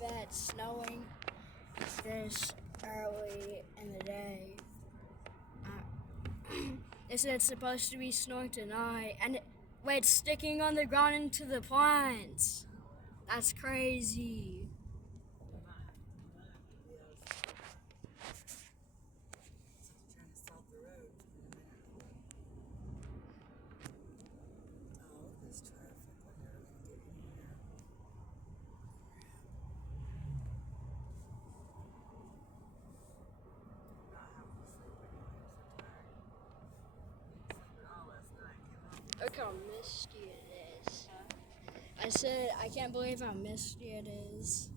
that it's snowing this early in the day. They said it's supposed to be snowing tonight, and it's sticking on the ground into the plants. That's crazy. Trying to salt the road. Oh, this traffic. We're never gonna get in here. Not having to sleep anyway. I'm so tired. Didn't sleep at all last night. Came home. Look how misty it is. I said, I can't believe how misty it is.